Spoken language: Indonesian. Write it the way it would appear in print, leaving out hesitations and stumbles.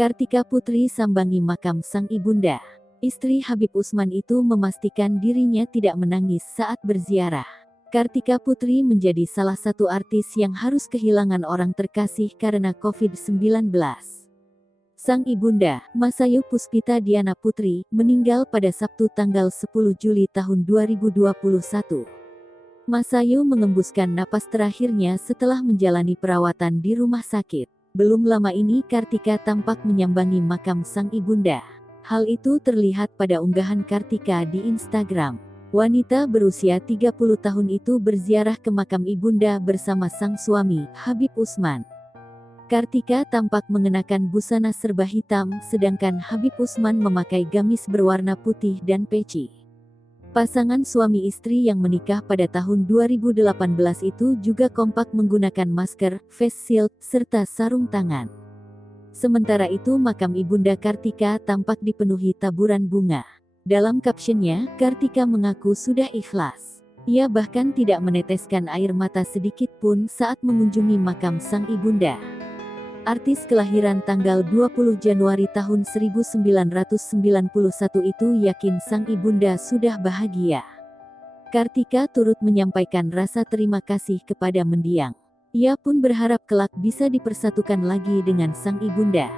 Kartika Putri sambangi makam sang ibunda. Istri Habib Usman itu memastikan dirinya tidak menangis saat berziarah. Kartika Putri menjadi salah satu artis yang harus kehilangan orang terkasih karena COVID-19. Sang ibunda, Masayu Puspita Diana Putri, meninggal pada Sabtu tanggal 10 Juli tahun 2021. Masayu mengembuskan napas terakhirnya setelah menjalani perawatan di rumah sakit. Belum lama ini Kartika tampak menyambangi makam sang ibunda. Hal itu terlihat pada unggahan Kartika di Instagram. Wanita berusia 30 tahun itu berziarah ke makam ibunda bersama sang suami, Habib Usman. Kartika tampak mengenakan busana serba hitam, sedangkan Habib Usman memakai gamis berwarna putih dan peci. Pasangan suami istri yang menikah pada tahun 2018 itu juga kompak menggunakan masker, face shield, serta sarung tangan. Sementara itu makam ibunda Kartika tampak dipenuhi taburan bunga. Dalam captionnya, Kartika mengaku sudah ikhlas. Ia bahkan tidak meneteskan air mata sedikit pun saat mengunjungi makam sang ibunda. Artis kelahiran tanggal 20 Januari tahun 1991 itu yakin sang ibunda sudah bahagia. Kartika turut menyampaikan rasa terima kasih kepada mendiang. Ia pun berharap kelak bisa dipersatukan lagi dengan sang ibunda.